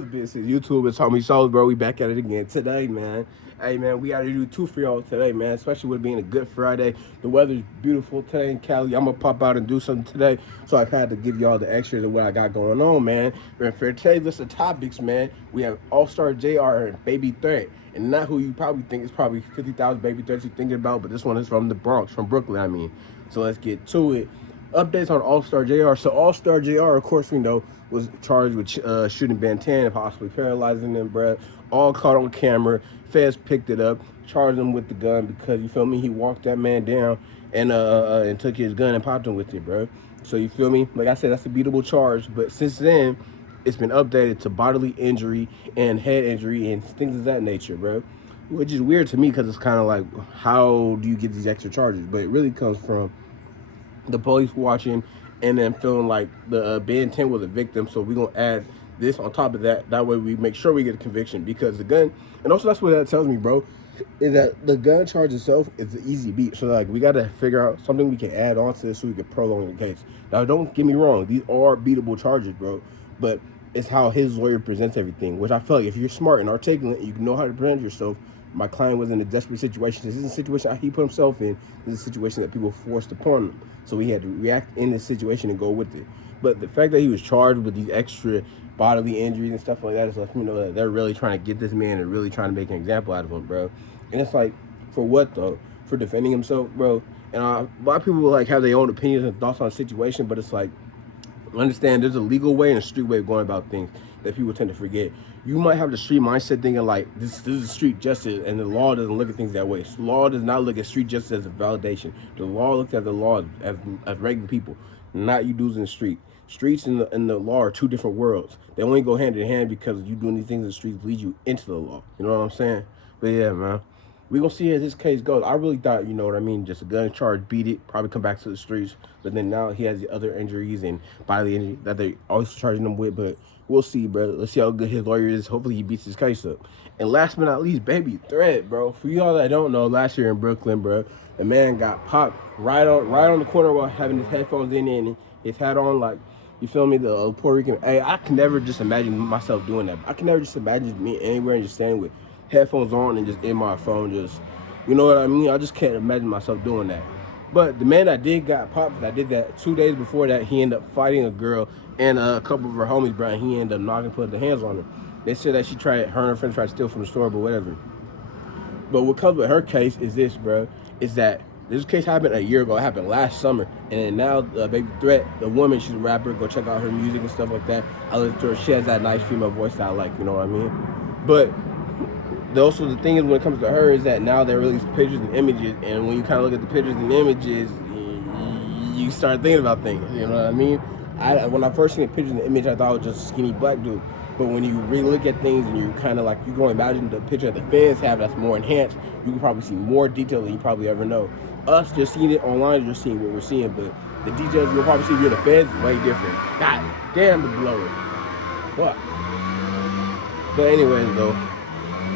This is YouTube. It's Homie Souls, bro. We back at it again today, man. Hey, man, we got to do two for y'all today, man, especially with being a good Friday. The weather's beautiful today in Cali. I'm going to pop out and do something today, so I had to give y'all the extra of what I got going on, man. And for today's list of topics, man, we have AllStar JR and Baby Threat. And not who you probably think is probably 50,000 Baby Threats you're thinking about, but this one is from the Bronx, from Brooklyn, I mean. So let's get to it. Updates on AllStar JR. So AllStar JR, of course, we know, was charged with shooting Ben 10 and possibly paralyzing them, bruh. All caught on camera. Feds picked it up, charged him with the gun because, you feel me, he walked that man down and took his gun and popped him with it, bro. So you feel me? Like I said, that's a beatable charge. But since then, it's been updated to bodily injury and head injury and things of that nature, bro. Which is weird to me because it's kind of like, how do you get these extra charges? But it really comes from the police watching and then feeling like the Ben 10 was a victim. So we're going to add this on top of that. That way we make sure we get a conviction, because the gun, and also that's what that tells me, bro, is that the gun charge itself is an easy beat. So like we got to figure out something we can add on to this so we can prolong the case. Now don't get me wrong, these are beatable charges, bro, but it's how his lawyer presents everything, which I feel like if you're smart and articulate, you know how to present yourself. My client was in a desperate situation. This isn't a situation he put himself in. This is a situation that people forced upon him. So he had to react in this situation and go with it. But the fact that he was charged with these extra bodily injuries and stuff like that is lets me know that they're really trying to get this man and really trying to make an example out of him, bro. And it's like, for what though? For defending himself, bro. And a lot of people like have their own opinions and thoughts on the situation, but it's like, understand there's a legal way and a street way of going about things that people tend to forget. You might have the street mindset thinking like this is street justice, and the law doesn't look at things that way. The law does not look at street justice as a validation. The law looks at the law as regular people, not you dudes in the street. Streets and the law are two different worlds. They only go hand in hand because you doing these things in the streets lead you into the law. You know what I'm saying? But yeah, man. We're going to see as this case goes. I really thought, you know what I mean, just a gun charge, beat it, probably come back to the streets. But then now he has the other injuries and bodily injury that they always charging him with. But we'll see, bro. Let's see how good his lawyer is. Hopefully he beats his case up. And last but not least, Baby Threat, bro. For y'all that don't know, last year in Brooklyn, bro, the man got popped right on the corner while having his headphones in and his hat on, like, you feel me, the Puerto Rican. Hey, I can never just imagine myself doing that. I can never just imagine me anywhere and just standing with headphones on and just in my phone, just, you know what I mean? I just can't imagine myself doing that. But the man that did got popped, that did that 2 days before that, he ended up fighting a girl and a couple of her homies, bro, and he ended up putting the hands on her. They said that her and her friends tried to steal from the store, but whatever. But what comes with her case is this, bro, is that this case happened a year ago. It happened last summer. And then now, Baby Threat, the woman, she's a rapper. Go check out her music and stuff like that. I listen to her. She has that nice female voice that I like, you know what I mean? But also the thing is, when it comes to her, is that now they release pictures and images. And when you kind of look at the pictures and images, you start thinking about things, you know what I mean? When I first seen the pictures and the image, I thought it was just a skinny black dude. But when you really look at things and you kind of like, you go imagine the picture that the fans have that's more enhanced, you can probably see more detail than you probably ever know. Us just seeing it online, just seeing what we're seeing, but the details you'll probably see if you're the fans is way different. God damn the blower. What? But anyways though,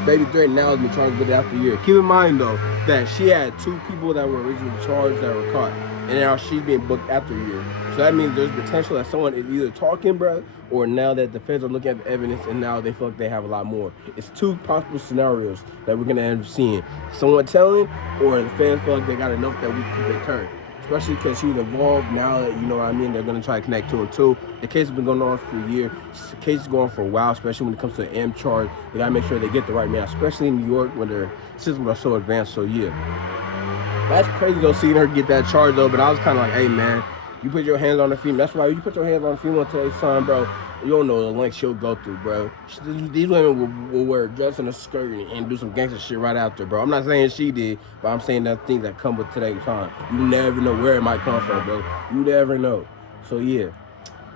Baby Threat now has been charged with it after a year. Keep in mind though, that she had two people that were originally charged that were caught, and now she's being booked after a year. So that means there's potential that someone is either talking, bro, or now that the feds are looking at the evidence and now they feel like they have a lot more. It's two possible scenarios that we're gonna end up seeing. Someone telling, or the fans feel like they got enough that we can return. Especially because she was involved. Now that, you know what I mean, they're gonna try to connect two and two. The case has been going on for a year. The case is going on for a while, especially when it comes to the M charge. They gotta make sure they get the right man, especially in New York when their systems are so advanced. So yeah, that's crazy though, seeing her get that charge though. But I was kind of like, hey man, you put your hands on the female. That's why you put your hands on the female today's time, bro. You don't know the length she'll go through, bro. These women will wear a dress and a skirt and do some gangster shit right after, bro. I'm not saying she did, but I'm saying that things that come with today's time. You never know where it might come from, bro. You never know. So yeah.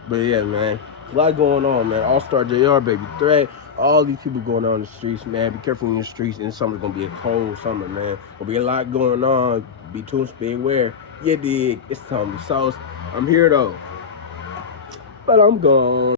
But yeah, man. A lot going on, man. AllStar JR, Baby Threat. All these people going on in the streets, man. Be careful in the streets. And summer's gonna be a cold summer, man. Gonna be a lot going on. Be tuned, be aware. You dig? It's Tommy Sauce. I'm here though. But I'm gone.